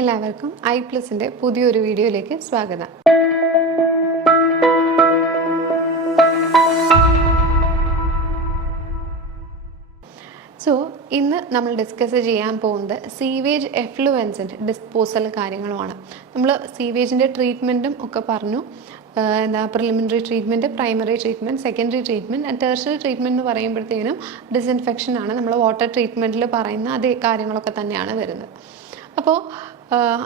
എല്ലാവർക്കും iPlusന്റെ പുതിയൊരു വീഡിയോയിലേക്ക് സ്വാഗതം. ഇന്ന് നമ്മൾ ഡിസ്കസ് ചെയ്യാൻ പോകുന്നത് സീവേജ് എഫ്ലുവൻസിൻ്റെ ഡിസ്പോസൽ കാര്യങ്ങളുമാണ്. നമ്മൾ സീവേജിൻ്റെ ട്രീറ്റ്മെൻറ്റും ഒക്കെ പറഞ്ഞു. Preliminary treatment, primary treatment, secondary treatment and tertiary treatment എന്ന് പറയുമ്പോഴത്തേനും ഡിസ്ഇൻഫെക്ഷൻ ആണ് നമ്മൾ വാട്ടർ ട്രീറ്റ്മെൻറ്റിൽ പറയുന്ന അതേ കാര്യങ്ങളൊക്കെ തന്നെയാണ് വരുന്നത്. അപ്പോൾ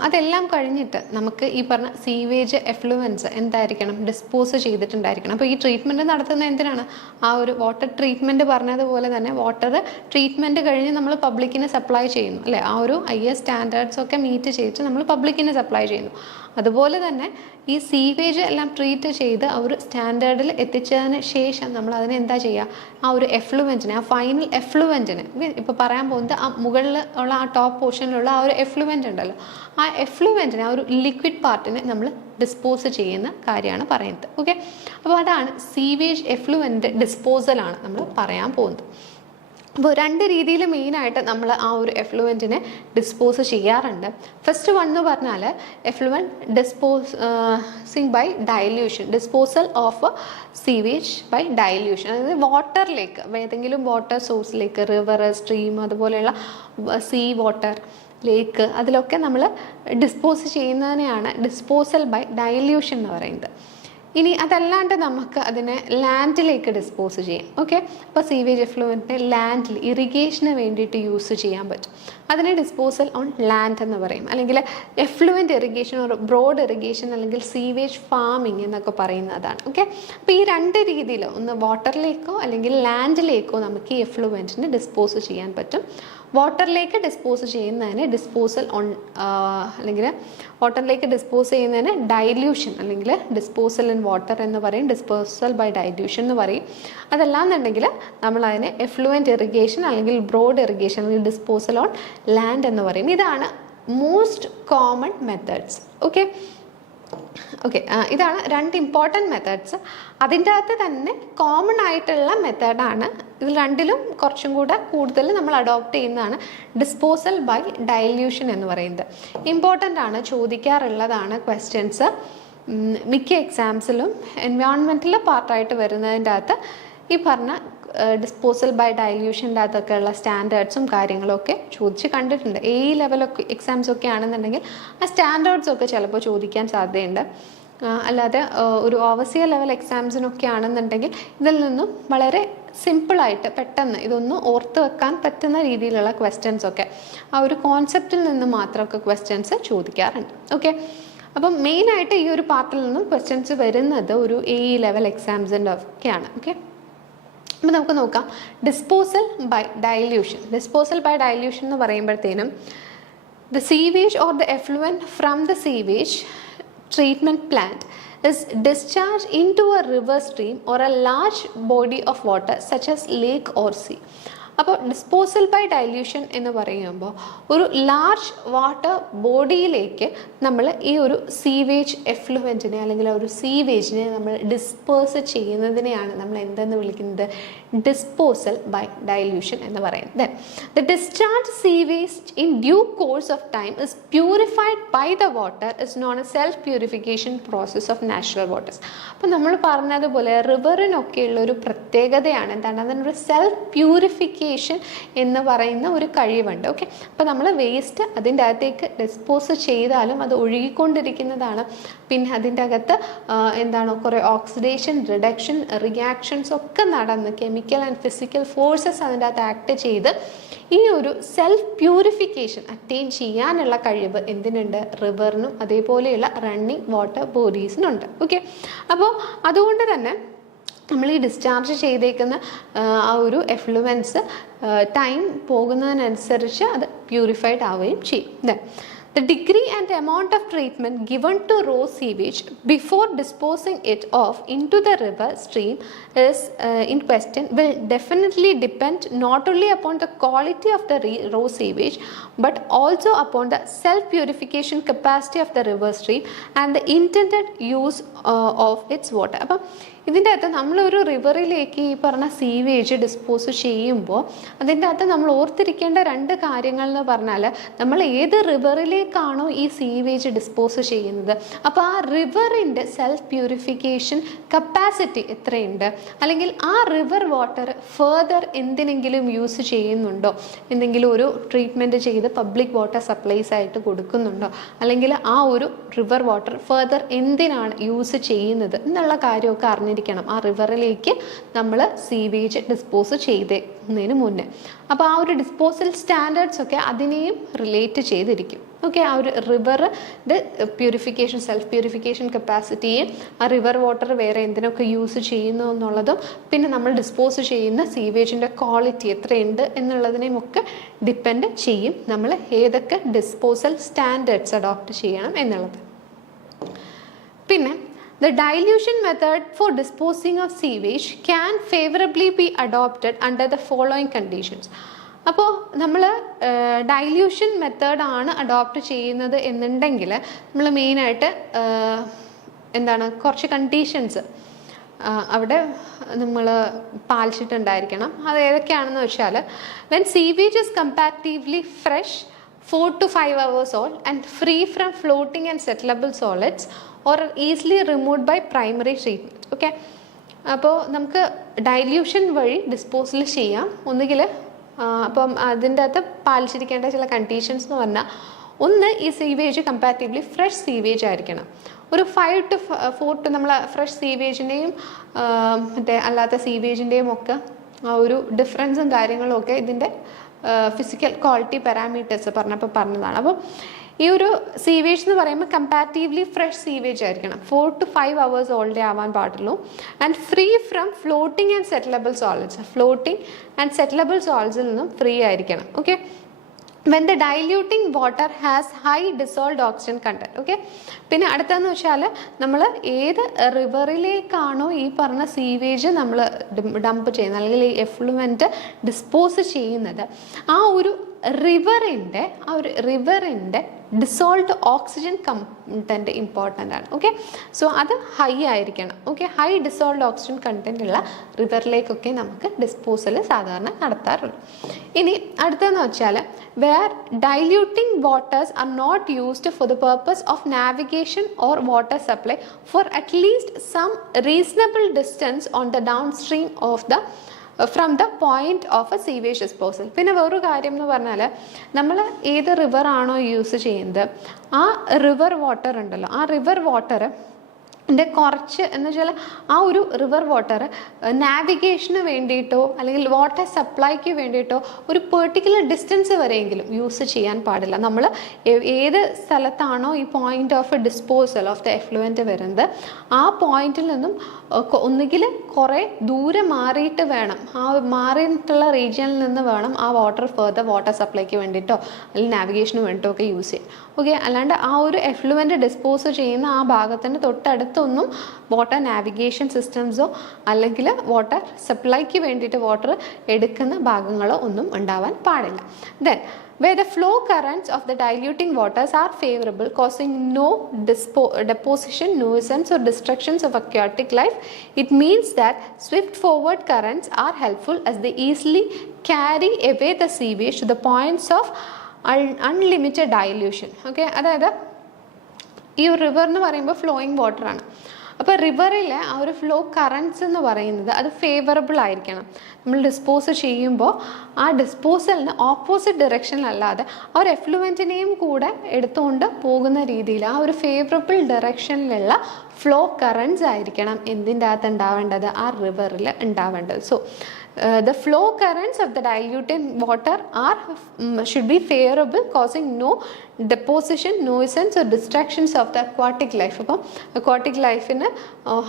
അതെല്ലാം കഴിഞ്ഞിട്ട് നമുക്ക് ഈ പറഞ്ഞ സീവേജ് എഫ്ലുവൻസ് എന്തായിരിക്കണം, ഡിസ്പോസ് ചെയ്തിട്ടുണ്ടായിരിക്കണം. അപ്പോൾ ഈ ട്രീറ്റ്മെൻറ്റ് നടത്തുന്നത് എന്തിനാണ്? ആ ഒരു വാട്ടർ ട്രീറ്റ്മെൻറ്റ് പറഞ്ഞതുപോലെ തന്നെ വാട്ടർ ട്രീറ്റ്മെൻറ്റ് കഴിഞ്ഞ് നമ്മൾ പബ്ലിക്കിന് സപ്ലൈ ചെയ്യുന്നു അല്ലേ? ആ ഒരു IS സ്റ്റാൻഡേർഡ്സ് ഒക്കെ മീറ്റ് ചെയ്തിട്ട് നമ്മൾ പബ്ലിക്കിന് സപ്ലൈ ചെയ്യുന്നു. അതുപോലെ തന്നെ ഈ സീവേജ് എല്ലാം ട്രീറ്റ് ചെയ്ത് ആ ഒരു സ്റ്റാൻഡേർഡിൽ എത്തിച്ചതിന് ശേഷം നമ്മൾ അതിനെ എന്താ ചെയ്യുക, ആ ഒരു എഫ്ലുവൻറ്റിനെ, ആ ഫൈനൽ എഫ്ലുവൻറ്റിനെ, ഇപ്പോൾ പറയാൻ പോകുന്നത് ആ മുകളിൽ ഉള്ള ആ ടോപ്പ് പോർഷനിലുള്ള ആ ഒരു എഫ്ലുവൻറ്റ് ഉണ്ടല്ലോ, ആ എഫ്ലുവൻറ്റിനെ, ആ ഒരു ലിക്വിഡ് പാർട്ടിനെ നമ്മൾ ഡിസ്പോസ് ചെയ്യുന്ന കാര്യമാണ് പറയുന്നത്. ഓക്കെ, അപ്പോൾ അതാണ് സീവേജ് എഫ്ലുവൻറ്റ് ഡിസ്പോസലാണ് നമ്മൾ പറയാൻ പോകുന്നത്. അപ്പോൾ രണ്ട് രീതിയിൽ മെയിനായിട്ട് നമ്മൾ ആ ഒരു എഫ്ലുവൻറ്റിനെ ഡിസ്പോസ് ചെയ്യാറുണ്ട്. ഫസ്റ്റ് വൺ എന്ന് പറഞ്ഞാൽ effluent disposing by dilution, disposal of sewage by dilution. അതായത് വാട്ടറിലേക്ക്, ഏതെങ്കിലും വാട്ടർ സോഴ്സിലേക്ക്, റിവർ, സ്ട്രീം, അതുപോലെയുള്ള സീ വാട്ടർ, ലേക്ക്, അതിലൊക്കെ നമ്മൾ ഡിസ്പോസ് ചെയ്യുന്നതിനെയാണ് ഡിസ്പോസൽ ബൈ ഡൈല്യൂഷൻ എന്ന് പറയുന്നത്. ഇനി അതല്ലാണ്ട് നമുക്ക് അതിനെ ലാൻഡിലേക്ക് ഡിസ്പോസ് ചെയ്യാം. ഓക്കെ, അപ്പോൾ സീവേജ് എഫ്ലുവൻറ്റിനെ ലാൻഡിൽ ഇറിഗേഷന് വേണ്ടിയിട്ട് യൂസ് ചെയ്യാൻ പറ്റും. അതിനെ ഡിസ്പോസൽ ഓൺ ലാൻഡ് എന്ന് പറയും, അല്ലെങ്കിൽ എഫ്ലുവൻറ്റ് ഇറിഗേഷൻ, ഒരു ബ്രോഡ് ഇറിഗേഷൻ, അല്ലെങ്കിൽ സീവേജ് ഫാമിംഗ് എന്നൊക്കെ പറയുന്നതാണ്. ഓക്കെ, അപ്പോൾ ഈ രണ്ട് രീതിയിൽ, ഒന്ന് വാട്ടറിലേക്കോ അല്ലെങ്കിൽ ലാൻഡിലേക്കോ നമുക്ക് ഈ എഫ്ലുവൻറ്റിനെ ഡിസ്പോസ് ചെയ്യാൻ പറ്റും. വാട്ടറിലേക്ക് ഡിസ്പോസ് ചെയ്യുന്നതിന് ഡിസ്പോസൽ ഓൺ, അല്ലെങ്കിൽ വാട്ടറിലേക്ക് ഡിസ്പോസ് ചെയ്യുന്നതിന് ഡൈല്യൂഷൻ അല്ലെങ്കിൽ ഡിസ്പോസൽ ഇൻ വാട്ടർ എന്ന് പറയും, ഡിസ്പോസൽ ബൈ ഡൈല്യൂഷൻ എന്ന് പറയും. അതല്ലാന്നുണ്ടെങ്കിൽ നമ്മൾ അതിനെ എഫ്ലുവൻറ്റ് ഇറിഗേഷൻ അല്ലെങ്കിൽ ബ്രോഡ് ഇറിഗേഷൻ അല്ലെങ്കിൽ ഡിസ്പോസൽ ഓൺ ലാൻഡ് എന്ന് പറയും. ഇതാണ് മോസ്റ്റ് കോമൺ മെത്തേഡ്സ്. ഓക്കെ, ഇതാണ് രണ്ട് ഇമ്പോർട്ടൻറ്റ് മെത്തേഡ്സ്. അതിൻ്റെ അകത്ത് തന്നെ കോമൺ ആയിട്ടുള്ള മെത്തേഡാണ്. ഇതിൽ രണ്ടിലും കുറച്ചും കൂടെ കൂടുതൽ നമ്മൾ അഡോപ്റ്റ് ചെയ്യുന്നതാണ് ഡിസ്പോസൽ ബൈ ഡൈല്യൂഷൻ എന്ന് പറയുന്നത്. ഇമ്പോർട്ടൻ്റ് ആണ്, ചോദിക്കാറുള്ളതാണ് ക്വസ്റ്റ്യൻസ് മിക്ക എക്സാംസിലും. എൻവയോൺമെൻറ്റൽ പാർട്ടായിട്ട് വരുന്നതിൻ്റെ അകത്ത് ഈ പറഞ്ഞ ഡിസ്പോസൽ ബൈ ഡൈല്യൂഷൻ്റെ അകത്തൊക്കെ ഉള്ള സ്റ്റാൻഡേർഡ്സും കാര്യങ്ങളൊക്കെ ചോദിച്ച് കണ്ടിട്ടുണ്ട്. ലെവലൊക്കെ എക്സാംസൊക്കെ ആണെന്നുണ്ടെങ്കിൽ ആ സ്റ്റാൻഡേർഡ്സൊക്കെ ചിലപ്പോൾ ചോദിക്കാൻ സാധ്യതയുണ്ട്. അല്ലാതെ ഒരു ഓവർസിയർ ലെവൽ എക്സാംസിനൊക്കെ ആണെന്നുണ്ടെങ്കിൽ ഇതിൽ നിന്നും വളരെ സിമ്പിളായിട്ട് പെട്ടെന്ന് ഇതൊന്നും ഓർത്ത് വെക്കാൻ പറ്റുന്ന രീതിയിലുള്ള ക്വസ്റ്റ്യൻസൊക്കെ, ആ ഒരു കോൺസെപ്റ്റിൽ നിന്ന് മാത്രമൊക്കെ ക്വസ്റ്റ്യൻസ് ചോദിക്കാറുണ്ട്. ഓക്കെ, അപ്പം മെയിനായിട്ട് ഈ ഒരു പാർട്ടിൽ നിന്നും ക്വസ്റ്റ്യൻസ് വരുന്നത് ഒരു ലെവൽ എക്സാംസിൻ്റെ ഒക്കെയാണ്. ഓക്കെ, അപ്പോൾ നമുക്ക് നോക്കാം disposal by dilution. Disposal by dilution എന്ന് പറയുമ്പോഴത്തേനും the sewage or the effluent from the sewage treatment plant is discharged into a river stream or a large body of water such as lake or sea. അപ്പോൾ disposal by dilution എന്ന് പറയുമ്പോൾ ഒരു large water ബോഡിയിലേക്ക് നമ്മൾ ഈ ഒരു sewage എഫ്ലുവൻറ്റിനെ അല്ലെങ്കിൽ ഒരു സീവേജിനെ നമ്മൾ ഡിസ്പേഴ്സ് ചെയ്യുന്നതിനെയാണ് നമ്മൾ എന്തെന്ന് വിളിക്കുന്നത്, ഡിസ്പോസൽ ബൈ ഡൈല്യൂഷൻ എന്ന് പറയുന്നത്. The discharge sewage in due course of time is purified by the water is known a self purification process of natural waters. അപ്പോൾ നമ്മൾ പറഞ്ഞതുപോലെ റിവറിനൊക്കെയുള്ള ഒരു പ്രത്യേകതയാണ് എന്താണ്, അതിനൊരു സെൽഫ് പ്യൂരിഫിക്കേഷൻ എന്ന് പറയുന്ന ഒരു കഴിവുണ്ട്. ഓക്കെ, അപ്പോൾ നമ്മൾ വേസ്റ്റ് അതിൻ്റെ അകത്തേക്ക് ഡിസ്പോസ് ചെയ്താലും അത് ഒഴുകിക്കൊണ്ടിരിക്കുന്നതാണ്. പിന്നെ അതിൻ്റെ അകത്ത് എന്താണ്, കുറേ ഓക്സിഡേഷൻ, റിഡക്ഷൻ, റിയാക്ഷൻസ് ഒക്കെ നടന്ന് കെമിക്കൽ ആൻഡ് ഫിസിക്കൽ ഫോഴ്സസ് അതിൻ്റെ അകത്ത് ആക്ട് ചെയ്ത് ഈ ഒരു സെൽഫ് പ്യൂരിഫിക്കേഷൻ അറ്റൈൻ ചെയ്യാനുള്ള കഴിവ് എന്തിനുണ്ട്, റിവറിനും അതേപോലെയുള്ള റണ്ണിങ് വാട്ടർ ബോഡീസിനുണ്ട്. ഓക്കെ, അപ്പോൾ അതുകൊണ്ട് തന്നെ നമ്മൾ ഈ ഡിസ്ചാർജ് ചെയ്തേക്കുന്ന ആ ഒരു എഫ്ലുവൻസ് ടൈം പോകുന്നതിനനുസരിച്ച് അത് പ്യൂരിഫൈഡ് ആവുകയും ചെയ്യും. The degree and amount of treatment given to raw sewage before disposing it off into the river stream is in question will definitely depend not only upon the quality of the raw sewage but also upon the self-purification capacity of the river stream and the intended use of its water. അപ്പം ഇതിൻ്റെ അകത്ത് നമ്മളൊരു റിവറിലേക്ക് ഈ പറഞ്ഞ sewage dispose ചെയ്യുമ്പോൾ അതിൻ്റെ അകത്ത് നമ്മൾ ഓർത്തിരിക്കേണ്ട 2 കാര്യങ്ങൾ എന്ന് പറഞ്ഞാൽ, നമ്മൾ ഏത് റിവറിലേക്കാണോ ഈ സീവേജ് ഡിസ്പോസ് ചെയ്യുന്നത്, അപ്പോൾ ആ റിവറിൻ്റെ സെൽഫ് പ്യൂരിഫിക്കേഷൻ കപ്പാസിറ്റി എത്രയുണ്ട്, അല്ലെങ്കിൽ ആ റിവർ വാട്ടർ ഫേർദർ എന്തിനെങ്കിലും യൂസ് ചെയ്യുന്നുണ്ടോ, എന്തെങ്കിലും ഒരു ട്രീറ്റ്മെൻറ്റ് ചെയ്ത് പബ്ലിക് വാട്ടർ സപ്ലൈസ് ആയിട്ട് കൊടുക്കുന്നുണ്ടോ, അല്ലെങ്കിൽ ആ ഒരു റിവർ വാട്ടർ ഫേർദർ എന്തിനാണ് യൂസ് ചെയ്യുന്നത് എന്നുള്ള കാര്യമൊക്കെ അറിഞ്ഞിരിക്കണം ആ റിവറിലേക്ക് നമ്മൾ സീവേജ് ഡിസ്പോസ് ചെയ്തതിന് മുന്നേ. അപ്പോൾ ആ ഒരു ഡിസ്പോസൽ സ്റ്റാൻഡേർഡ്സ് ഒക്കെ അതിനെയും റിലേറ്റ് ചെയ്തിരിക്കും. ഓക്കെ, ആ ഒരു റിവറിൻ്റെ പ്യൂരിഫിക്കേഷൻ, സെൽഫ് പ്യൂരിഫിക്കേഷൻ കപ്പാസിറ്റിയും ആ റിവർ വാട്ടർ വേറെ എന്തിനൊക്കെ യൂസ് ചെയ്യുന്നു എന്നുള്ളതും, പിന്നെ നമ്മൾ ഡിസ്പോസ് ചെയ്യുന്ന സീവേജിൻ്റെ ക്വാളിറ്റി എത്രയുണ്ട് എന്നുള്ളതിനെയും ഒക്കെ ഡിപ്പെൻഡ് ചെയ്യും നമ്മൾ ഏതൊക്കെ ഡിസ്പോസൽ സ്റ്റാൻഡേർഡ്സ് അഡോപ്റ്റ് ചെയ്യണം എന്നുള്ളത്. പിന്നെ the dilution method for disposing of sewage can favorably be adopted under the following conditions. അപ്പോൾ നമ്മൾ ഡൈല്യൂഷൻ മെത്തേഡാണ് അഡോപ്റ്റ് ചെയ്യുന്നത് എന്നുണ്ടെങ്കിൽ നമ്മൾ മെയിനായിട്ട് എന്താണ് കുറച്ച് കണ്ടീഷൻസ് അവിടെ നമ്മൾ പാലിച്ചിട്ടുണ്ടായിരിക്കണം. അത് ഏതൊക്കെയാണെന്ന് വെച്ചാൽ, when sewage is comparatively fresh, 4 to 5 hours old and free from floating and settleable solids or easily removed by primary treatment. Okay, അപ്പോൾ നമുക്ക് ഡൈല്യൂഷൻ വഴി ഡിസ്പോസൽ ചെയ്യാം. ഒന്നുകിൽ അപ്പം അതിൻ്റെ അകത്ത് പാലിച്ചിരിക്കേണ്ട ചില കണ്ടീഷൻസ് എന്ന് പറഞ്ഞാൽ, ഒന്ന് ഈ സീവേജ് കമ്പാരിറ്റീവ്ലി ഫ്രഷ് സീവേജ് ആയിരിക്കണം. ഒരു 5 to 4 to നമ്മൾ ഫ്രഷ് സീവേജിൻ്റെയും മറ്റേ അല്ലാത്ത സീവേജിൻ്റെയും ഒക്കെ ഒരു ഡിഫറൻസും കാര്യങ്ങളും ഒക്കെ ഇതിൻ്റെ ഫിസിക്കൽ ക്വാളിറ്റി പാരാമീറ്റേഴ്സ് പറഞ്ഞതാണ്. അപ്പോൾ ഈ ഒരു സീവേജ് എന്ന് പറയുമ്പോൾ കമ്പാരിറ്റീവ്ലി ഫ്രഷ് സീവേജ് ആയിരിക്കണം. 4 to 5 hours ഓൾഡേ ആവാൻ പാടുള്ളൂ. And free from floating and settleable solids, floating and settleable സോളിഡ്സിൽ നിന്നും ഫ്രീ ആയിരിക്കണം. Okay, when the diluting water has high dissolved oxygen content. Okay, പിന്നെ അടുത്തതെന്ന് വെച്ചാൽ, നമ്മൾ ഏത് റിവറിലേക്കാണോ ഈ പറഞ്ഞ സീവേജ് നമ്മൾ ഡംപ് ചെയ്യുന്നത് അല്ലെങ്കിൽ ഈ എഫ്ലുവൻറ്റ് ഡിസ്പോസ് ചെയ്യുന്നത്, ആ ഒരു റിവറിൻ്റെ ഡിസോൾവ്ഡ് ഓക്സിജൻ കണ്ടൻറ്റ് ഇമ്പോർട്ടൻ്റ് ആണ്. ഓക്കെ, സോ അത് ഹൈ ആയിരിക്കണം. Okay, high dissolved oxygen content ഉള്ള റിവറിലേക്കൊക്കെ നമുക്ക് ഡിസ്പോസൽ സാധാരണ നടത്താറുള്ളൂ. ഇനി അടുത്തതെന്ന് വെച്ചാൽ, where diluting waters are not used for the purpose of navigation or water supply for at least some reasonable distance on the downstream of the from the point of a sewage disposal. പിന്നെ വേറൊരു കാര്യം എന്ന് പറഞ്ഞാൽ, നമ്മൾ ഏത് റിവറാണോ use ചെയ്യുന്നത്, ആ river water ഉണ്ടല്ലോ, ആ റിവർ വാട്ടർ കുറച്ച് എന്ന് വെച്ചാൽ ആ ഒരു റിവർ വാട്ടർ നാവിഗേഷന് വേണ്ടിയിട്ടോ അല്ലെങ്കിൽ വാട്ടർ സപ്ലൈക്ക് വേണ്ടിയിട്ടോ ഒരു പെർട്ടിക്കുലർ ഡിസ്റ്റൻസ് വരെയെങ്കിലും യൂസ് ചെയ്യാൻ പാടില്ല. നമ്മൾ ഏത് സ്ഥലത്താണോ ഈ point of disposal of the effluent വരുന്നത്, ആ പോയിന്റിൽ നിന്നും ഒന്നുകിൽ കുറേ ദൂരെ മാറിയിട്ട് വേണം, ആ മാറിയിട്ടുള്ള റീജിയനിൽ നിന്ന് വേണം ആ വാട്ടർ ഫെർദർ വാട്ടർ സപ്ലൈക്ക് വേണ്ടിയിട്ടോ അല്ലെങ്കിൽ നാവിഗേഷന് വേണ്ടിയിട്ടോ ഒക്കെ യൂസ് ചെയ്യാം. ഓക്കെ, അല്ലാണ്ട് ആ ഒരു എഫ്ലുവൻറ്റ് ഡിസ്പോസ് ചെയ്യുന്ന ആ ഭാഗത്തിന് തൊട്ടടുത്തൊന്നും വാട്ടർ നാവിഗേഷൻ സിസ്റ്റംസോ അല്ലെങ്കിൽ വാട്ടർ സപ്ലൈക്ക് വേണ്ടിയിട്ട് വാട്ടർ എടുക്കുന്ന ഭാഗങ്ങളോ ഒന്നും ഉണ്ടാവാൻ പാടില്ല. Then where the flow currents of the diluting waters are favorable, causing no deposition, nuisance or destructions of aquatic life, it means that swift forward currents are helpful as they easily carry away the sewage to the points of unlimited dilution. Okay, അതായത് ഈ ഒരു river എന്ന് പറയുമ്പോൾ flowing വാട്ടറാണ്. അപ്പോൾ റിവറിൽ ആ ഒരു flow currents എന്ന് പറയുന്നത് അത് ഫേവറബിൾ ആയിരിക്കണം. നമ്മൾ ഡിസ്പോസ് ചെയ്യുമ്പോൾ ആ ഡിസ്പോസലിന് ഓപ്പോസിറ്റ് ഡയറക്ഷനിലല്ലാതെ ആ ഒരു എഫ്ലുവൻറ്റിനെയും കൂടെ എടുത്തുകൊണ്ട് പോകുന്ന രീതിയിൽ ആ ഒരു ഫേവറബിൾ ഡയറക്ഷനിലുള്ള ഫ്ലോ കറൻസ് ആയിരിക്കണം എന്തിൻ്റെ അകത്ത് ഉണ്ടാവേണ്ടത്, ആ റിവറിൽ ഉണ്ടാവേണ്ടത്. So the flow currents of the diluted water should be favorable, causing no deposition, nuisance or distractions of the aquatic life. അപ്പം aquatic ലൈഫിന്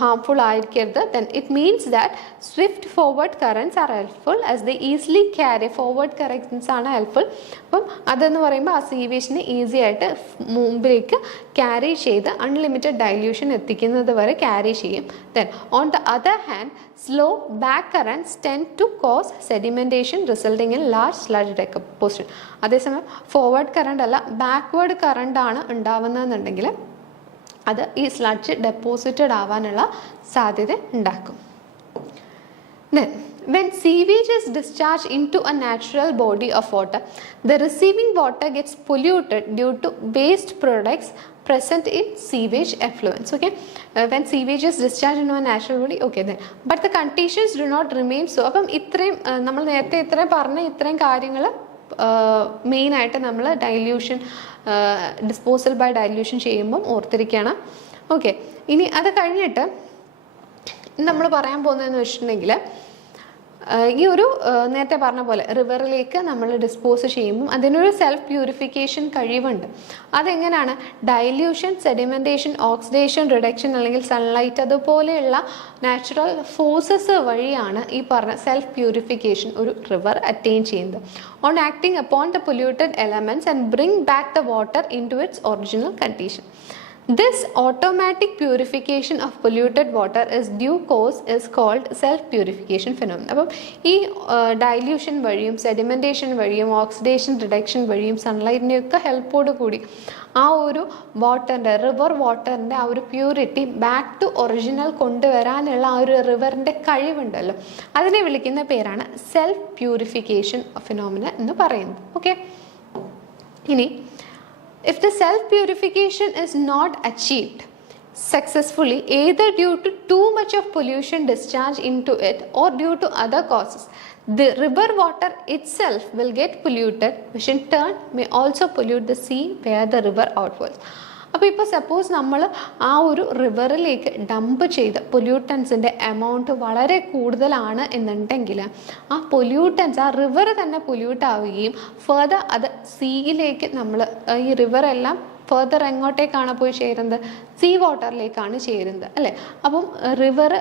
harmful ആയിരിക്കരുത്. Then it means that swift forward currents are helpful as they easily carry forward currents ആണ് helpful. അപ്പം അതെന്ന് പറയുമ്പോൾ ആ സീവേജിനെ easy ആയിട്ട് മുമ്പിലേക്ക് ക്യാരി ചെയ്ത് അൺലിമിറ്റഡ് ഡൈല്യൂഷൻ എത്തിക്കുന്നത് വരെ ക്യാരി ചെയ്യും. Then on the other hand, slow back currents tend to cause sedimentation resulting in large sludge deposition. അതേസമയം ഫോർവേഡ് കറണ്ട് അല്ല ബാക്ക്വേർഡ് കറണ്ട് ആണ് ഉണ്ടാവുന്നതെന്നുണ്ടെങ്കിൽ അത് ഈ സ്ലഡ്ജ് ഡെപ്പോസിറ്റഡ് ആവാനുള്ള സാധ്യത ഉണ്ടാക്കും. Then, when sewage is discharged into a natural body of water, the receiving water gets polluted due to waste products present in sewage effluents. Okay, when sewage is discharged into a natural body, okay then, but the conditions do not remain so. അപ്പം ഇത്രയും നമ്മൾ നേരത്തെ ഇത്രയും പറഞ്ഞ ഇത്രയും കാര്യങ്ങൾ മെയിനായിട്ട് നമ്മൾ ഡൈല്യൂഷൻ ഡിസ്പോസൽ ബൈ ഡൈല്യൂഷൻ ചെയ്യുമ്പം ഓർത്തിരിക്കണം. ഓക്കെ, ഇനി അത് കഴിഞ്ഞിട്ട് നമ്മൾ പറയാൻ പോകുന്നതെന്ന് വെച്ചിട്ടുണ്ടെങ്കിൽ ഈ ഒരു നേരത്തെ പറഞ്ഞ പോലെ റിവറിലേക്ക് നമ്മൾ ഡിസ്പോസ് ചെയ്യുമ്പം അതിനൊരു സെൽഫ് പ്യൂരിഫിക്കേഷൻ കഴിവുണ്ട്. അതെങ്ങനെയാണ്? ഡൈല്യൂഷൻ, സെഡിമെൻറ്റേഷൻ, ഓക്സിഡേഷൻ, റിഡക്ഷൻ അല്ലെങ്കിൽ സൺലൈറ്റ് അതുപോലെയുള്ള നാച്ചുറൽ ഫോഴ്സസ് വഴിയാണ് ഈ പറഞ്ഞ സെൽഫ് പ്യൂരിഫിക്കേഷൻ ഒരു റിവർ അറ്റൈൻ ചെയ്യുന്നത്. On acting upon the polluted elements and bring back the water into its original condition. This automatic purification of polluted water is due cause is called self-purification phenomenon. അപ്പം ഈ dilution വഴിയും sedimentation വഴിയും oxidation reduction വഴിയും സൺലൈറ്റിൻ്റെയൊക്കെ ഹെൽപ്പോട് കൂടി ആ ഒരു വാട്ടറിൻ്റെ river വാട്ടറിൻ്റെ ആ ഒരു പ്യൂരിറ്റി ബാക്ക് ടു ഒറിജിനൽ കൊണ്ടുവരാനുള്ള ആ ഒരു റിവറിൻ്റെ കഴിവുണ്ടല്ലോ, അതിനെ വിളിക്കുന്ന പേരാണ് സെൽഫ് പ്യൂരിഫിക്കേഷൻ ഫിനോമിന എന്ന് പറയുന്നത്. ഓക്കെ, ഇനി if the self-purification is not achieved successfully, either due to too much of pollution discharged into it or due to other causes, the river water itself will get polluted, which in turn may also pollute the sea where the river outfalls. അപ്പോൾ ഇപ്പോൾ suppose നമ്മൾ ആ ഒരു റിവറിലേക്ക് dump ചെയ്ത പൊല്യൂട്ടൻസിൻ്റെ amount വളരെ കൂടുതലാണ് എന്നുണ്ടെങ്കിൽ ആ പൊല്യൂട്ടൻസ് ആ റിവർ തന്നെ പൊല്യൂട്ട് ആവുകയും ഫർദർ അത് സീയിലേക്ക് നമ്മൾ ഈ റിവറെല്ലാം ഫർദർ എങ്ങോട്ടേക്കാണ് പോയി ചേരുന്നത്? സീ വാട്ടറിലേക്കാണ് ചേരുന്നത് അല്ലേ. അപ്പം റിവർ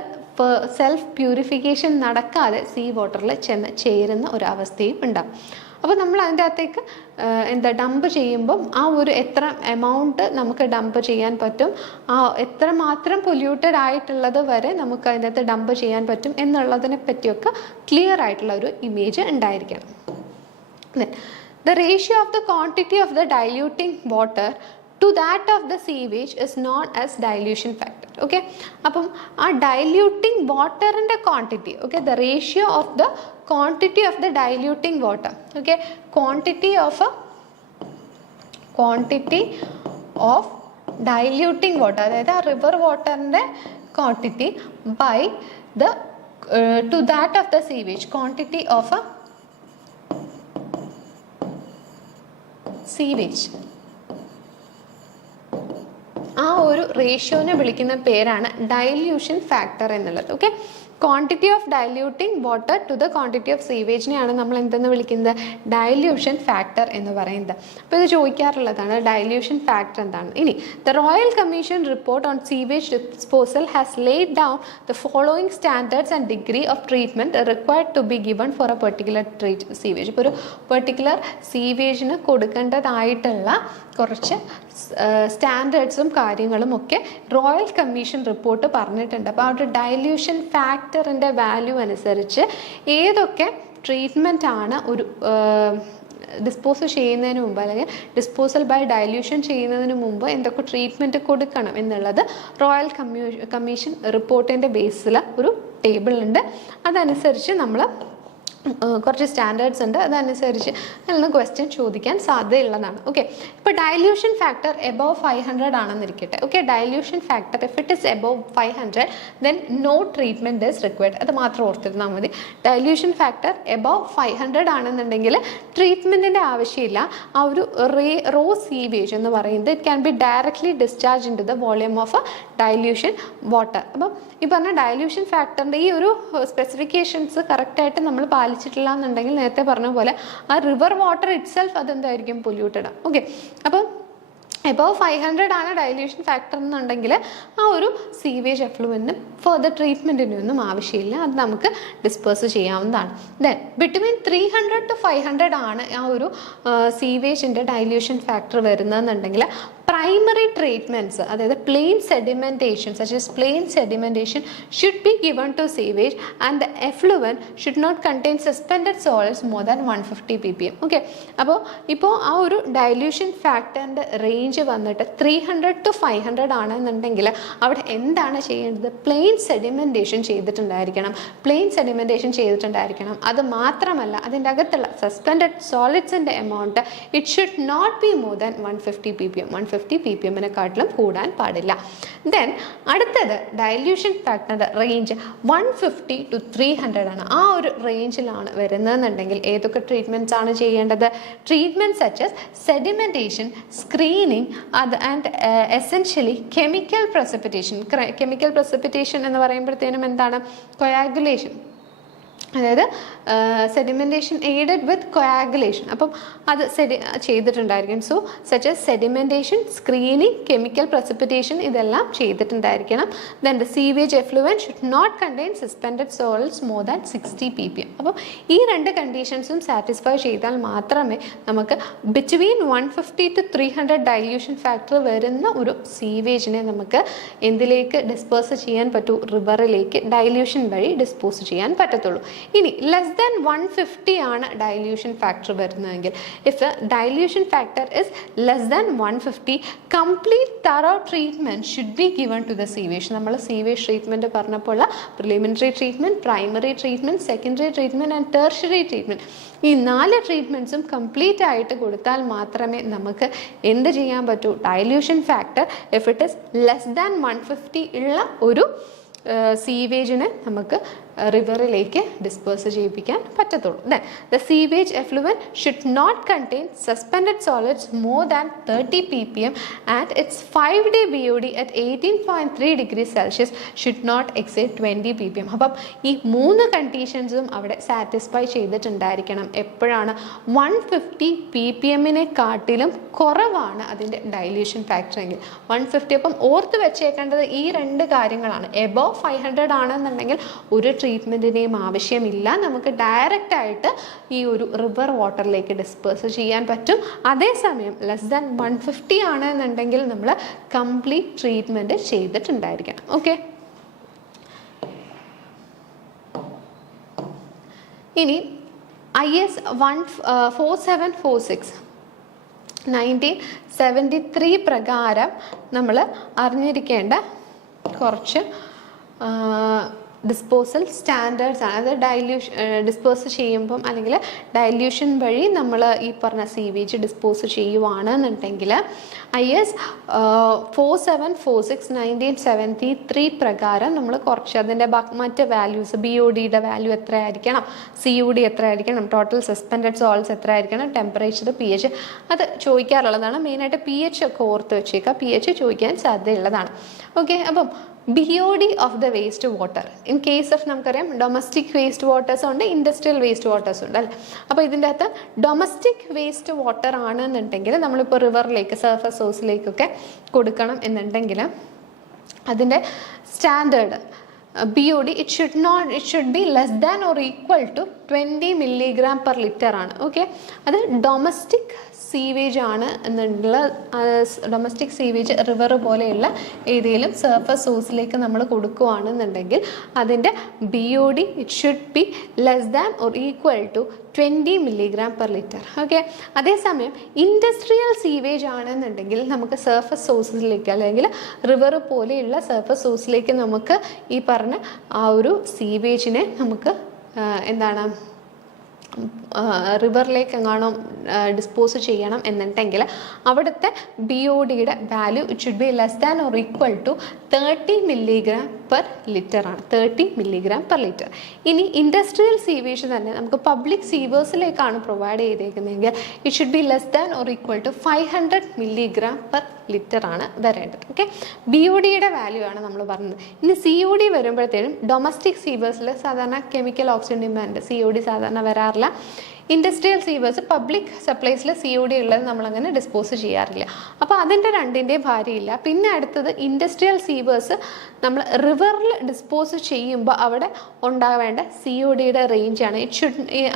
സെൽഫ് പ്യൂരിഫിക്കേഷൻ നടക്കാതെ സീ വാട്ടറിൽ ചെന്ന് ചേരുന്ന ഒരവസ്ഥയും ഉണ്ടാകും. അപ്പോൾ നമ്മൾ അതിൻ്റെ അകത്തേക്ക് ഡംപ് ചെയ്യുമ്പം ആ ഒരു എത്ര എമൗണ്ട് നമുക്ക് ഡംപ് ചെയ്യാൻ പറ്റും, ആ എത്ര മാത്രം പൊല്യൂട്ടഡ് ആയിട്ടുള്ളത് വരെ നമുക്ക് അതിൻ്റെ അകത്ത് ഡംപ് ചെയ്യാൻ പറ്റും എന്നുള്ളതിനെ പറ്റിയൊക്കെ ക്ലിയർ ആയിട്ടുള്ള ഒരു ഇമേജ് ഉണ്ടായിരിക്കണം. The ratio of the quantity of the diluting water to that of the sewage is known as dilution factor. Okay, അപ്പം ആ ഡൈല്യൂട്ടിംഗ് വാട്ടറിൻ്റെ quantity, okay, the ratio of the quantity of the diluting water, okay, quantity of diluting water, അതായത് ആ river വാട്ടറിൻ്റെ quantity by the to that of the sewage, quantity of sewage, ആ ഒരു റേഷ്യോനെ വിളിക്കുന്ന പേരാണ് ഡൈല്യൂഷൻ ഫാക്ടർ എന്നുള്ളത്. Okay, quantity of diluting water to the quantity of സീവേജിനെയാണ് നമ്മൾ എന്തെന്ന് വിളിക്കുന്നത്? ഡൈല്യൂഷൻ ഫാക്ടർ എന്ന് പറയുന്നത്. അപ്പോൾ ഇത് ചോദിക്കാറുള്ളതാണ്, ഡൈല്യൂഷൻ ഫാക്ടർ എന്താണ്. ഇനി the royal commission report on sewage disposal has laid down the following standards and degree of treatment required to be given for a particular sewage. ഇപ്പോൾ ഒരു പെർട്ടിക്കുലർ സീവേജിന് കൊടുക്കേണ്ടതായിട്ടുള്ള കുറച്ച് സ്റ്റാൻഡേർഡ്സും കാര്യങ്ങളും ഒക്കെ റോയൽ കമ്മീഷൻ റിപ്പോർട്ട് പറഞ്ഞിട്ടുണ്ട്. അപ്പോൾ ആ ഒരു ഡൈല്യൂഷൻ ഫാക്ടറിൻ്റെ വാല്യൂ അനുസരിച്ച് ഏതൊക്കെ ട്രീറ്റ്മെൻ്റ് ആണ് ഒരു ഡിസ്പോസ് ചെയ്യുന്നതിന് മുമ്പ് അല്ലെങ്കിൽ ഡിസ്പോസൽ ബൈ ഡൈല്യൂഷൻ ചെയ്യുന്നതിന് മുമ്പ് എന്തൊക്കെ ട്രീറ്റ്മെൻറ്റ് കൊടുക്കണം എന്നുള്ളത് റോയൽ കമ്മീഷൻ റിപ്പോർട്ടിൻ്റെ ബേസിൽ ഒരു ടേബിൾ ഉണ്ട്. അതനുസരിച്ച് നമ്മൾ കുറച്ച് സ്റ്റാൻഡേർഡ്സ് ഉണ്ട്, അതനുസരിച്ച് അതിൽ നിന്ന് ക്വസ്റ്റ്യൻ ചോദിക്കാൻ സാധ്യതയുള്ളതാണ്. ഓക്കെ, ഇപ്പോൾ ഡൈല്യൂഷൻ ഫാക്ടർ എബവ് 500 ആണെന്നിരിക്കട്ടെ. Okay, dilution factor if it is above 500 then no treatment is required. അത് മാത്രം ഓർത്തിരുന്നാൽ മതി. ഡൈല്യൂഷൻ ഫാക്ടർ എബവ് 500 ആണെന്നുണ്ടെങ്കിൽ ട്രീറ്റ്മെൻറ്റിൻ്റെ ആവശ്യമില്ല. ആ ഒരു റോ സീവേജ് എന്ന് പറയുന്നത് it can be directly discharge into the volume of dilution water. അപ്പം ഈ പറഞ്ഞ ഡൈല്യൂഷൻ ഫാക്ടറിൻ്റെ ഈ ഒരു സ്പെസിഫിക്കേഷൻസ് കറക്റ്റായിട്ട് നമ്മൾ പാലിച്ചിട്ടില്ല എന്നുണ്ടെങ്കിൽ നേരത്തെ പറഞ്ഞ പോലെ ആ റിവർ വാട്ടർ ഇറ്റ്സെൽഫ് അതെന്തായിരിക്കും? പൊല്യൂട്ടഡ്. ഓക്കെ, അപ്പം എബവ് 500 ആണ് ഡൈല്യൂഷൻ ഫാക്ടർ എന്നുണ്ടെങ്കിൽ ആ ഒരു സീവേജ് എഫ്ലുവൻറ്റിന് ഫർദർ ട്രീറ്റ്മെൻറ്റിനൊന്നും ആവശ്യമില്ല, അത് നമുക്ക് ഡിസ്പേഴ്സ് ചെയ്യാവുന്നതാണ്. ദെൻ ബിറ്റ്വീൻ 300 to 500 ആണ് ആ ഒരു സീവേജിൻ്റെ ഡൈല്യൂഷൻ ഫാക്ടർ വരുന്നതെന്നുണ്ടെങ്കിൽ primary treatments, അതായത് plain sedimentation such as plain sedimentation should be given to sewage and the effluent should not contain suspended solids more than 150 ppm. Okay, അപ്പോൾ ഇപ്പോൾ ആ ഒരു dilution ഫാക്ടറിൻ്റെ range വന്നിട്ട് 300 to 500 ആണെന്നുണ്ടെങ്കിൽ അവിടെ എന്താണ് ചെയ്യേണ്ടത്? പ്ലെയിൻ സെഡിമെൻറ്റേഷൻ ചെയ്തിട്ടുണ്ടായിരിക്കണം. അത് മാത്രമല്ല അതിൻ്റെ അകത്തുള്ള സസ്പെൻഡഡ് സോളിഡ്സിൻ്റെ amount it should not be more than 150 ppm. 150 ppmനെക്കാട്ടിലും കൂടാൻ പാടില്ല. ദെൻ അടുത്തത് ഡൈല്യൂഷൻ ഫാക്ടറിൻ്റെ റേഞ്ച് 150 to 300 ആണ്. ആ ഒരു റേഞ്ചിലാണ് വരുന്നതെന്നുണ്ടെങ്കിൽ ഏതൊക്കെ ട്രീറ്റ്മെൻറ്റ്സ് ആണ് ചെയ്യേണ്ടത്? Treatment such as sedimentation, screening and essentially chemical precipitation എന്ന് പറയുമ്പോഴത്തേനും എന്താണ്? കൊയാഗുലേഷൻ, അതായത് സെഡിമെൻറ്റേഷൻ എയ്ഡഡ് വിത്ത് കൊയാഗുലേഷൻ. അപ്പം അത് ചെയ്തിട്ടുണ്ടായിരിക്കും. So such as sedimentation, screening, chemical precipitation ഇതെല്ലാം ചെയ്തിട്ടുണ്ടായിരിക്കണം. Then the sewage effluent should not contain suspended solids more than 60 ppm. അപ്പം ഈ രണ്ട് കണ്ടീഷൻസും സാറ്റിസ്ഫൈ ചെയ്താൽ മാത്രമേ നമുക്ക് ബിറ്റ്വീൻ 150 to 300 ഡൈല്യൂഷൻ ഫാക്ടർ വരുന്ന ഒരു സീവേജിനെ നമുക്ക് എന്തിലേക്ക് ഡിസ്പോസ് ചെയ്യാൻ പറ്റൂ? റിവറിലേക്ക് ഡൈല്യൂഷൻ വഴി ഡിസ്പോസ് ചെയ്യാൻ പറ്റത്തുള്ളൂ. ഇനി ലെസ് ദാൻ 150 ആണ് ഡൈല്യൂഷൻ ഫാക്ടർ വരുന്നതെങ്കിൽ, if the dilution factor is less than 150, complete thorough treatment should be given to the sewage. നമ്മൾ സീവേജ് ട്രീറ്റ്മെൻറ്റ് പറഞ്ഞപ്പോൾ preliminary treatment, primary treatment, secondary treatment and tertiary treatment, ഈ 4 ട്രീറ്റ്മെൻറ്റ്സും complete ആയിട്ട് കൊടുത്താൽ മാത്രമേ നമുക്ക് എന്ത് ചെയ്യാൻ പറ്റൂ? Dilution factor if it is less than 150 ഉള്ള ഒരു സീവേജിനെ നമുക്ക് റിവറിലേക്ക് ഡിസ്പേഴ്സ് ചെയ്യിപ്പിക്കാൻ പറ്റത്തുള്ളൂ. Then the sewage effluent should not contain suspended solids more than 30 ppm and its 5-day BOD at 18.3 degrees Celsius should not exceed 20 ppm. അപ്പം ഈ 3 കണ്ടീഷൻസും അവിടെ സാറ്റിസ്ഫൈ ചെയ്തിട്ടുണ്ടായിരിക്കണം. എപ്പോഴാണ്? 150 ppmനെക്കാട്ടിലും കുറവാണ് അതിൻ്റെ ഡൈല്യൂഷൻ ഫാക്ടർ എങ്കിൽ. 150, അപ്പം ഓർത്ത് വെച്ചേക്കേണ്ടത് ഈ 2 കാര്യങ്ങളാണ്. എബോവ് 500 ആണെന്നുണ്ടെങ്കിൽ ഒരു ട്രീറ്റ്മെൻറ്റിനെയും ആവശ്യമില്ല, നമുക്ക് ഡയറക്റ്റ് ആയിട്ട് ഈ ഒരു റിവർ വാട്ടറിലേക്ക് ഡിസ്പേഴ്സ് ചെയ്യാൻ പറ്റും. അതേസമയം ലെസ് ദാൻ 150 ആണെന്നുണ്ടെങ്കിൽ നമ്മൾ കംപ്ലീറ്റ് ട്രീറ്റ്മെൻറ്റ് ചെയ്തിട്ടുണ്ടായിരിക്കണം. ഓക്കെ, ഇനി IS 4746 1973 പ്രകാരം നമ്മൾ അറിഞ്ഞിരിക്കേണ്ട കുറച്ച് ഡിസ്പോസൽ സ്റ്റാൻഡേർഡ്സ് ആണ്. അത് ഡിസ്പോസ് ചെയ്യുമ്പം അല്ലെങ്കിൽ ഡൈല്യൂഷൻ വഴി നമ്മൾ ഈ പറഞ്ഞ സീവേജ് ഡിസ്പോസ് ചെയ്യുവാണെന്നുണ്ടെങ്കിൽ IS 4746 1973 പ്രകാരം നമ്മൾ കുറച്ച് അതിൻ്റെ മറ്റ് വാല്യൂസ്, BODയുടെ വാല്യൂ എത്രയായിരിക്കണം, COD എത്രയായിരിക്കണം, ടോട്ടൽ സസ്പെൻഡഡ് സോൾസ് എത്രയായിരിക്കണം, ടെമ്പറേച്ചർ, pH, അത് ചോദിക്കാറുള്ളതാണ്. മെയിനായിട്ട് pH ഒക്കെ ഓർത്ത് വെച്ചേക്കുക, pH ചോദിക്കാൻ സാധ്യതയുള്ളതാണ്. ഓക്കെ, അപ്പം BOD of the waste water in case of നമുക്കറിയാം ഡൊമസ്റ്റിക് വേസ്റ്റ് വാട്ടേഴ്സ് ഉണ്ട്, ഇൻഡസ്ട്രിയൽ വേസ്റ്റ് വാട്ടേഴ്സ് ഉണ്ട് അല്ലേ. അപ്പോൾ ഇതിൻ്റെ അകത്ത് ഡൊമസ്റ്റിക് വേസ്റ്റ് വാട്ടർ ആണെന്നുണ്ടെങ്കിൽ നമ്മളിപ്പോൾ റിവറിലേക്ക്, സർഫസ് സോഴ്സിലേക്കൊക്കെ കൊടുക്കണം എന്നുണ്ടെങ്കിൽ അതിൻ്റെ standard BOD it should be less than or equal to 20 mg/L ആണ്. ഓക്കെ, അത് ഡൊമസ്റ്റിക് സീവേജ് ആണ് എന്നുള്ള ഡൊമസ്റ്റിക് സീവേജ് റിവർ പോലെയുള്ള ഏതെങ്കിലും സർഫസ് സോഴ്സിലേക്ക് നമ്മൾ കൊടുക്കുകയാണെന്നുണ്ടെങ്കിൽ അതിൻ്റെ BOD it should be less than or equal to 20 mg/L. Okay, അതേസമയം ഇൻഡസ്ട്രിയൽ സീവേജ് ആണെന്നുണ്ടെങ്കിൽ നമുക്ക് സർഫസ് സോഴ്സിലേക്ക് അല്ലെങ്കിൽ റിവർ പോലെയുള്ള സർഫസ് സോഴ്സിലേക്ക് നമുക്ക് ഈ പറഞ്ഞ ആ ഒരു സീവേജിനെ നമുക്ക് എന്താണ് റിവറിലേക്ക് എങ്ങാണോ ഡിസ്പോസ് ചെയ്യണം എന്നുണ്ടെങ്കിൽ അവിടുത്തെ BODയുടെ value it should be less than or equal to 30 mg/L ആണ്. 30 mg/L. ഇനി ഇൻഡസ്ട്രിയൽ സീവേജ് തന്നെ നമുക്ക് പബ്ലിക് സീവേഴ്സിലേക്കാണ് പ്രൊവൈഡ് ചെയ്തേക്കുന്നതെങ്കിൽ it should be less than or equal to 500 mg/L ആണ് വരേണ്ടത്. ഓക്കെ, BODയുടെ വാല്യൂ ആണ് നമ്മൾ പറഞ്ഞത്. ഇനി COD വരുമ്പോഴത്തേനും ഡൊമസ്റ്റിക് സീവേഴ്സിൽ സാധാരണ കെമിക്കൽ ഓക്സിജൻ ഡിമാൻഡ് COD സാധാരണ വരാറില്ല. ഇൻഡസ്ട്രിയൽ സീവേഴ്സ്, പബ്ലിക് സപ്ലൈസിൽ COD ഉള്ളത് നമ്മളങ്ങനെ ഡിസ്പോസ് ചെയ്യാറില്ല. അപ്പോൾ അതിൻ്റെ രണ്ടിൻ്റെയും ഭാര്യയില്ല. പിന്നെ അടുത്തത് ഇൻഡസ്ട്രിയൽ സീവേഴ്സ് നമ്മൾ റിവറിൽ ഡിസ്പോസ് ചെയ്യുമ്പോൾ അവിടെ ഉണ്ടാവേണ്ട CODയുടെ റേഞ്ചാണ്.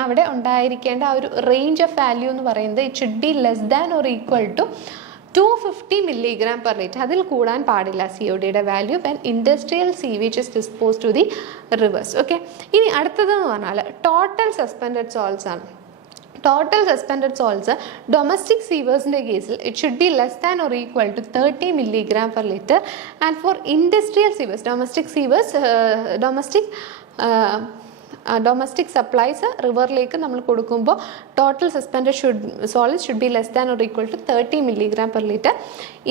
അവിടെ ഉണ്ടായിരിക്കേണ്ട ആ ഒരു റേഞ്ച് ഓഫ് വാല്യൂ എന്ന് പറയുന്നത് it should be less than or equal to 250 milligram per liter, അതിൽ കൂടാൻ പാടില്ല CODയുടെ value when industrial sewage is dispose to the rivers. Okay, ഇനി അടുത്തതെന്ന് പറഞ്ഞാൽ ടോട്ടൽ സസ്പെൻഡഡ് സോൾട്സ് ആണ്. ടോട്ടൽ സസ്പെൻഡഡ് സോൾട്സ് ഡൊമസ്റ്റിക് സീവേഴ്സിൻ്റെ കേസിൽ it should be less than or equal to 30 milligram per liter, and for industrial sewers, domestic supplies റിവറിലേക്ക് നമ്മൾ കൊടുക്കുമ്പോൾ total suspended solids should be less than or equal to 30 milligram per liter.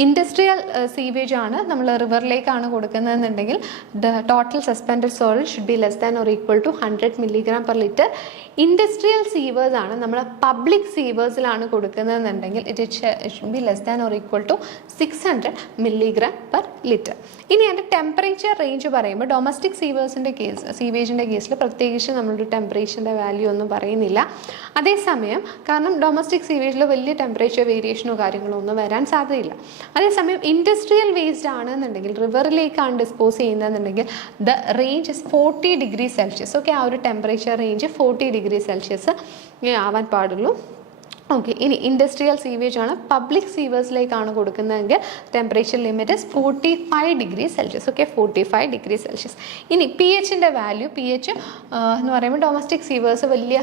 Industrial sewage ആണ് നമ്മൾ റിവറിലേക്കാണ് കൊടുക്കുന്നതെന്നുണ്ടെങ്കിൽ total suspended solid should be less than or equal to 100 milligram per liter. Industrial sewers ആണ് നമ്മൾ public സീവേഴ്സിലാണ് കൊടുക്കുന്നതെന്നുണ്ടെങ്കിൽ it should be less than or equal to 600 milligram per liter. ഇനി അതിൻ്റെ ടെമ്പറേച്ചർ റേഞ്ച് പറയുമ്പോൾ ഡൊമസ്റ്റിക് സീവേജിൻ്റെ കേസിൽ പ്രത്യേകിച്ച് നമ്മളൊരു ടെമ്പറേച്ചറിൻ്റെ വാല്യൂ ഒന്നും പറയുന്നില്ല. അതേസമയം കാരണം ഡൊമസ്റ്റിക് സീവേജിൽ വലിയ ടെമ്പറേച്ചർ വേരിയേഷനോ കാര്യങ്ങളോ ഒന്നും വരാൻ സാധ്യതയില്ല. അതേസമയം ഇൻഡസ്ട്രിയൽ വേസ്റ്റ് ആണെന്നുണ്ടെങ്കിൽ റിവറിലേക്കാണ് ഡിസ്പോസ് ചെയ്യുന്നതെന്നുണ്ടെങ്കിൽ the range is 40 degree Celsius. Okay, ആ ഒരു ടെമ്പറേച്ചർ റേഞ്ച് 40 degree Celsius ആവാൻ പാടുള്ളൂ. ഓക്കെ, ഇനി ഇൻഡസ്ട്രിയൽ സീവേജ് ആണ് പബ്ലിക് സീവേഴ്സിലേക്കാണ് കൊടുക്കുന്നതെങ്കിൽ temperature limit is 45 degree Celsius. Okay, 45 degree Celsius. ഇനി pHൻ്റെ വാല്യൂ, pH എന്ന് പറയുമ്പോൾ ഡൊമസ്റ്റിക് സീവേഴ്സ് വലിയ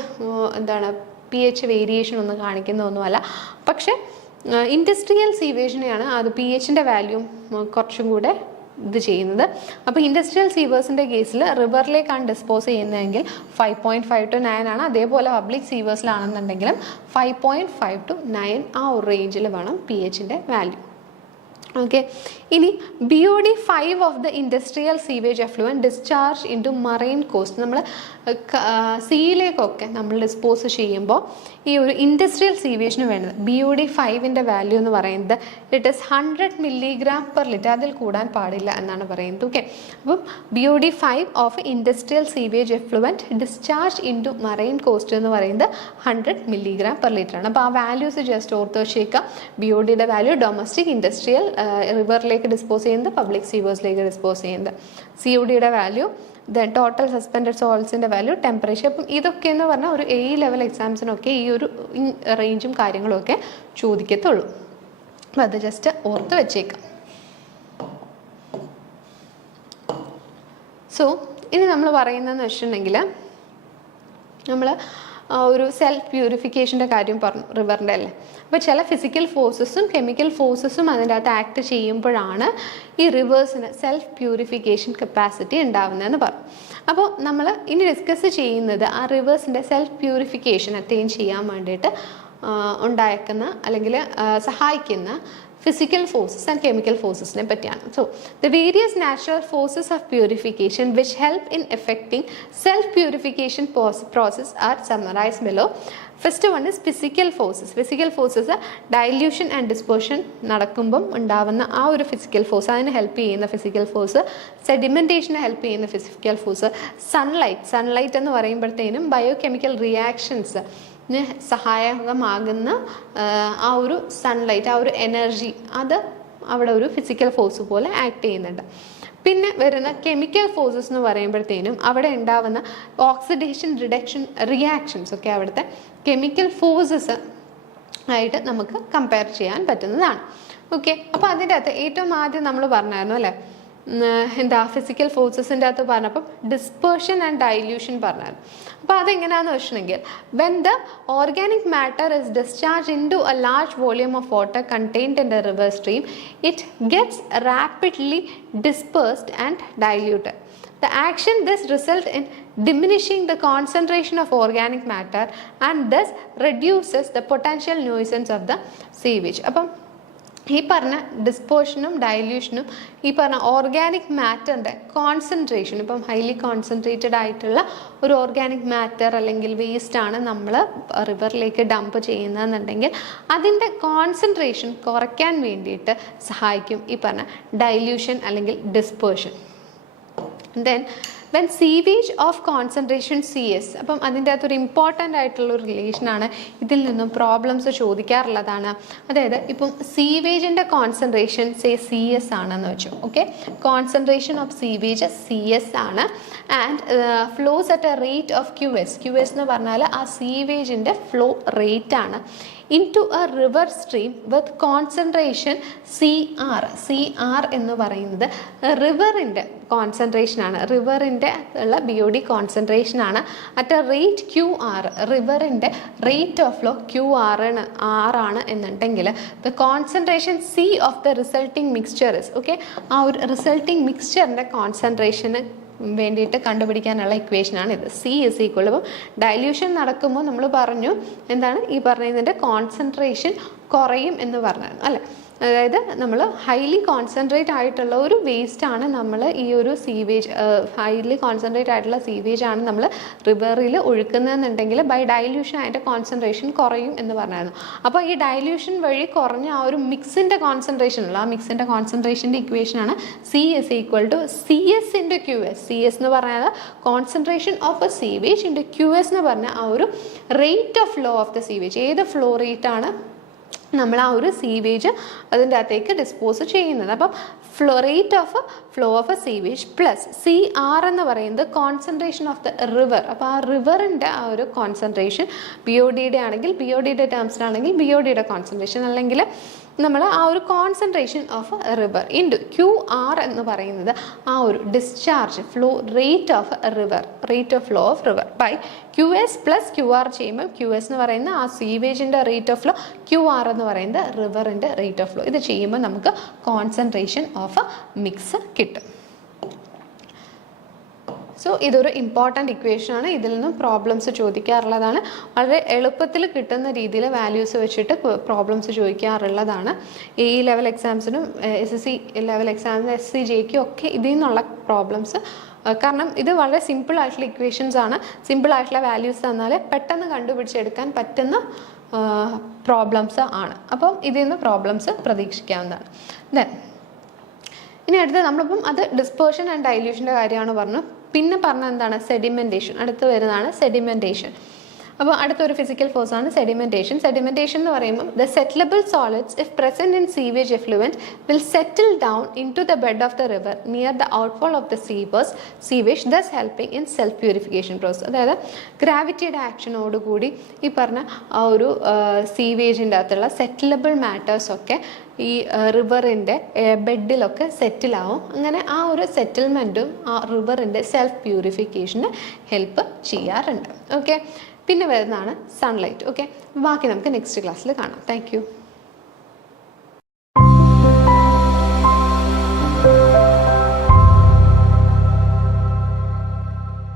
pH വേരിയേഷൻ ഒന്നും കാണിക്കുന്നതൊന്നുമല്ല. പക്ഷേ ഇൻഡസ്ട്രിയൽ സീവേജിനെയാണ് അത് pHൻ്റെ വാല്യൂ കുറച്ചും കൂടെ ഇത് ചെയ്യുന്നത്. അപ്പോൾ ഇൻഡസ്ട്രിയൽ സീവേഴ്സിൻ്റെ കേസിൽ റിവറിലേക്കാണ് ഡിസ്പോസ് ചെയ്യുന്നതെങ്കിൽ 5.5 to 9 ആണ്. അതേപോലെ പബ്ലിക് സീവേഴ്സിലാണെന്നുണ്ടെങ്കിലും 5.5 to 9 ആ ഒരു റേഞ്ചിൽ വേണം pHൻ്റെ വാല്യൂ. ഓക്കെ, ഇനി BOD 5 of the industrial sewage effluent discharge into marine coast, നമ്മൾ സീയിലേക്കൊക്കെ നമ്മൾ ഡിസ്പോസ് ചെയ്യുമ്പോൾ ഈ ഒരു ഇൻഡസ്ട്രിയൽ സീവേജിന് വേണ്ടത് BOD 5ൻ്റെ വാല്യൂ എന്ന് പറയുന്നത് it is 100 milligram per liter, അതിൽ കൂടാൻ പാടില്ല എന്നാണ് പറയുന്നത്. ഓക്കെ, അപ്പം BOD 5 of industrial sewage effluent discharge into marine coast എന്ന് പറയുന്നത് 100 milligram per liter ആണ്. അപ്പോൾ ആ വാല്യൂസ് ജസ്റ്റ് ഓർത്ത് വെച്ചേക്കാം. BODയുടെ വാല്യൂ ഡൊമസ്റ്റിക്, ഇൻഡസ്ട്രിയൽ, റിവറിലേക്ക് ഡിസ്പോസ് ചെയ്യുന്നത്, പബ്ലിക് സീവേഴ്സിലേക്ക് ഡിസ്പോസ് ചെയ്യുന്നത്, CODയുടെ വാല്യൂ, ദെൻ ടോട്ടൽ സസ്പെൻഡഡ് സോൾട്സിൻ്റെ വാല്യൂ, ടെമ്പറേച്ചർ. അപ്പം ഇതൊക്കെ എന്ന് പറഞ്ഞാൽ ഒരു A ലെവൽ എക്സാംസിനൊക്കെ ഈ ഒരു റേഞ്ചും കാര്യങ്ങളും ഒക്കെ ചോദിക്കത്തുള്ളൂ. അപ്പം അത് ജസ്റ്റ് ഓർത്ത് വെച്ചേക്കാം. സോ ഇനി നമ്മൾ പറയുന്നതെന്ന് വെച്ചിട്ടുണ്ടെങ്കിൽ നമ്മൾ ഒരു സെൽഫ് പ്യൂരിഫിക്കേഷൻ്റെ കാര്യം പറഞ്ഞു റിവറിൻ്റെ അല്ലേ. അപ്പോൾ ചില ഫിസിക്കൽ ഫോഴ്സസും കെമിക്കൽ ഫോഴ്സസും അതിൻ്റെ അകത്ത് ആക്ട് ചെയ്യുമ്പോഴാണ് ഈ റിവേഴ്സിന് സെൽഫ് പ്യൂരിഫിക്കേഷൻ കപ്പാസിറ്റി ഉണ്ടാവുന്നതെന്ന് പറഞ്ഞു. അപ്പോൾ നമ്മൾ ഇനി ഡിസ്കസ് ചെയ്യുന്നത് ആ റിവേഴ്സിൻ്റെ സെൽഫ് പ്യൂരിഫിക്കേഷൻ അറ്റൈൻ ചെയ്യാൻ വേണ്ടിയിട്ട് ഉണ്ടാക്കുന്ന അല്ലെങ്കിൽ സഹായിക്കുന്ന physical forces and chemical forces ne pattiyana. So the various natural forces of purification which help in effecting self purification process are summarized below. First one is physical forces. Physical forces are dilution and dispersion നടക്കുമ്പം ഉണ്ടാവുന്ന ആ ഒരു physical force, അതിന് help ചെയ്യുന്ന physical force, സെഡിമെൻറ്റേഷന് help ചെയ്യുന്ന physical force, sunlight എന്ന് പറയുമ്പോഴത്തേനും biochemical reactions സഹായകമാകുന്ന ആ ഒരു സൺലൈറ്റ്, ആ ഒരു എനർജി, അത് അവിടെ ഒരു ഫിസിക്കൽ ഫോഴ്സ് പോലെ ആക്ട് ചെയ്യുന്നുണ്ട്. പിന്നെ വരുന്ന കെമിക്കൽ ഫോഴ്സസ് എന്ന് പറയുമ്പോഴത്തേനും അവിടെ ഉണ്ടാവുന്ന ഓക്സിഡേഷൻ റിഡക്ഷൻ റിയാക്ഷൻസ് ഒക്കെ അവിടുത്തെ കെമിക്കൽ ഫോഴ്സസ് ആയിട്ട് നമുക്ക് കമ്പയർ ചെയ്യാൻ പറ്റുന്നതാണ്. ഓക്കെ, അപ്പോൾ അതിൻ്റെ അകത്ത് ഏറ്റവും ആദ്യം നമ്മൾ പറഞ്ഞായിരുന്നു അല്ലേ, ഫിസിക്കൽ ഫോഴ്സസിൻ്റെ അകത്ത് പറഞ്ഞപ്പം ഡിസ്പേർഷൻ ആൻഡ് ഡൈല്യൂഷൻ പറഞ്ഞായിരുന്നു. അപ്പോൾ അതെങ്ങനെയാണെന്ന് വെച്ചിട്ടുണ്ടെങ്കിൽ when the organic matter is discharge into a large volume of water contained in the river stream, it gets rapidly dispersed and diluted. The action thus result in diminishing the concentration of organic matter and thus reduces the potential nuisance of the sewage. അപ്പം ഈ പറഞ്ഞ ഡിസ്പോഷനും ഡൈല്യൂഷനും ഈ പറഞ്ഞ organic മാറ്ററിൻ്റെ concentration, ഇപ്പം highly concentrated ആയിട്ടുള്ള ഒരു organic matter അല്ലെങ്കിൽ waste ആണ് നമ്മൾ റിവറിലേക്ക് ഡംപ് ചെയ്യുന്നതെന്നുണ്ടെങ്കിൽ അതിൻ്റെ കോൺസെൻട്രേഷൻ കുറയ്ക്കാൻ വേണ്ടിയിട്ട് സഹായിക്കും ഈ പറഞ്ഞ ഡൈല്യൂഷൻ അല്ലെങ്കിൽ dispersion. Then when sewage of concentration CS, അപ്പം അതിൻ്റെ അകത്തൊരു ഇമ്പോർട്ടൻ്റ് ആയിട്ടുള്ളൊരു റിലേഷനാണ്, ഇതിൽ നിന്നും പ്രോബ്ലംസ് ചോദിക്കാറുള്ളതാണ്. അതായത് ഇപ്പം സീവേജിൻ്റെ കോൺസെൻട്രേഷൻ CS ആണെന്ന് വെച്ചു. Okay, concentration of sewage CS ആണ് and flows at a rate of QS എന്ന് പറഞ്ഞാൽ ആ സീവേജിൻ്റെ ഫ്ലോ റേറ്റ് ആണ്. into a river stream with concentration CR. CR എന്ന് പറയുന്നത് റിവറിൻ്റെ കോൺസെൻട്രേഷൻ ആണ്, റിവറിൻ്റെ ഉള്ള BOD കോൺസെൻട്രേഷൻ ആണ് അറ്റ് എ റേറ്റ് QR. റിവറിൻ്റെ റേറ്റ് ഓഫ് ഫ്ലോ QR ആണ് എന്നുണ്ടെങ്കിൽ the concentration C of the resulting mixture is, okay, ആ ഒരു റിസൾട്ടിങ് മിക്സ്ചറിൻ്റെ കോൺസെൻട്രേഷന് വേണ്ടിയിട്ട് കണ്ടുപിടിക്കാനുള്ള ഇക്വേഷനാണ് ഇത്. C ഇസ് ഈക്വൽ, ഇപ്പം ഡൈല്യൂഷൻ നടക്കുമ്പോൾ നമ്മൾ പറഞ്ഞു എന്താണ് ഈ പറഞ്ഞതിൻ്റെ കോൺസെൻട്രേഷൻ കുറയും എന്ന് പറഞ്ഞു അല്ലേ. അതായത് നമ്മൾ ഹൈലി കോൺസെൻട്രേറ്റ് ആയിട്ടുള്ള ഒരു വേസ്റ്റാണ് നമ്മൾ ഈ ഒരു സീവേജ്, ഹൈലി കോൺസെൻട്രേറ്റ് ആയിട്ടുള്ള സീവേജ് ആണ് നമ്മൾ റിവറിൽ ഒഴുക്കുന്നതെന്നുണ്ടെങ്കിൽ ബൈ ഡൈല്യൂഷൻ അതിൻ്റെ കോൺസെൻട്രേഷൻ കുറയും എന്ന് പറഞ്ഞായിരുന്നു. അപ്പോൾ ഈ ഡൈല്യൂഷൻ വഴി കുറഞ്ഞ ആ ഒരു മിക്സിൻ്റെ കോൺസെൻട്രേഷൻ ഉള്ള ആ മിക്സിൻ്റെ കോൺസെൻട്രേഷൻ്റെ ഇക്വേഷനാണ് C is equal to CS into QS. CS എന്ന് പറഞ്ഞാൽ concentration of a sewage into QS എന്ന് പറഞ്ഞാൽ ആ ഒരു rate of flow of the sewage, ഏത് ഫ്ലോ റേറ്റ് ആണ് നമ്മൾ ആ ഒരു സീവേജ് അതിൻ്റെ അകത്തേക്ക് ഡിസ്പോസ് ചെയ്യുന്നത്. അപ്പം rate of flow of a sewage plus CR എന്ന് പറയുന്നത് കോൺസെൻട്രേഷൻ ഓഫ് ദ റിവർ. അപ്പോൾ ആ റിവറിൻ്റെ ആ ഒരു കോൺസെൻട്രേഷൻ BODയുടെ ആണെങ്കിൽ BODയുടെ ടേംസിലാണെങ്കിൽ BODയുടെ കോൺസെൻട്രേഷൻ, അല്ലെങ്കിൽ നമ്മൾ ആ ഒരു concentration of river into QR എന്ന് പറയുന്നത് ആ ഒരു discharge flow rate of river, rate of flow of river by QS plus QR ചെയ്യുമ്പോൾ QS എന്ന് പറയുന്ന ആ സീവേജിൻ്റെ റേറ്റ് ഓഫ് ഫ്ലോ, QR എന്ന് പറയുന്നത് റിവറിൻ്റെ റേറ്റ് ഓഫ് ഫ്ലോ. ഇത് ചെയ്യുമ്പോൾ നമുക്ക് കോൺസെൻട്രേഷൻ ഓഫ് മിക്സ് കിട്ടും. സോ ഇതൊരു ഇമ്പോർട്ടൻറ്റ് ഇക്വേഷനാണ്, ഇതിൽ നിന്നും പ്രോബ്ലംസ് ചോദിക്കാറുള്ളതാണ്. വളരെ എളുപ്പത്തിൽ കിട്ടുന്ന രീതിയിൽ വാല്യൂസ് വെച്ചിട്ട് പ്രോബ്ലംസ് ചോദിക്കാറുള്ളതാണ്. ഈ ലെവൽ എക്സാംസിനും SSC ലെവൽ എക്സാംസിനും SCJക്കും ഒക്കെ ഇതിൽ നിന്നുള്ള പ്രോബ്ലംസ്, കാരണം ഇത് വളരെ സിമ്പിൾ ആയിട്ടുള്ള ഇക്വേഷൻസ് ആണ്. സിമ്പിൾ ആയിട്ടുള്ള വാല്യൂസ് തന്നാൽ പെട്ടെന്ന് കണ്ടുപിടിച്ചെടുക്കാൻ പറ്റുന്ന പ്രോബ്ലംസ് ആണ്. അപ്പം ഇതിൽ നിന്ന് പ്രോബ്ലംസ് പ്രതീക്ഷിക്കാവുന്നതാണ്. ദെൻ ഇനി അടുത്ത് നമ്മളിപ്പം അത് ഡിസ്പേർഷൻ ആൻഡ് ഡൈല്യൂഷൻ്റെ കാര്യമാണ് പറഞ്ഞു. പിന്നെ പറഞ്ഞ എന്താണ് സെഡിമെൻറ്റേഷൻ, അടുത്ത് വരുന്നതാണ് സെഡിമെൻറ്റേഷൻ. അപ്പോൾ അടുത്തൊരു ഫിസിക്കൽ ഫോഴ്സ് ആണ് സെഡിമെൻറ്റേഷൻ. സെഡിമെൻറ്റേഷൻ എന്ന് പറയുമ്പോൾ the settleable solids if present in sewage effluent will settle down into the bed of the river near the outfall of the sewage thus helping in self purification process. അതായത് ഗ്രാവിറ്റിയുടെ ആക്ഷനോടുകൂടി ഈ പറഞ്ഞ ആ ഒരു സീവേജിൻ്റെ അകത്തുള്ള സെറ്റിലബിൾ മാറ്റേഴ്സൊക്കെ ഈ റിവറിൻ്റെ ബെഡിലൊക്കെ സെറ്റിലാവും. അങ്ങനെ ആ ഒരു സെറ്റിൽമെൻറ്റും ആ റിവറിൻ്റെ സെൽഫ് പ്യൂരിഫിക്കേഷന് ഹെൽപ്പ് ചെയ്യാറുണ്ട്. ഓക്കെ, പിന്നെ വരുന്നതാണ് സൺലൈറ്റ്. ഓക്കെ, ബാക്കി നമുക്ക് നെക്സ്റ്റ് ക്ലാസ്സിൽ കാണാം. Thank you.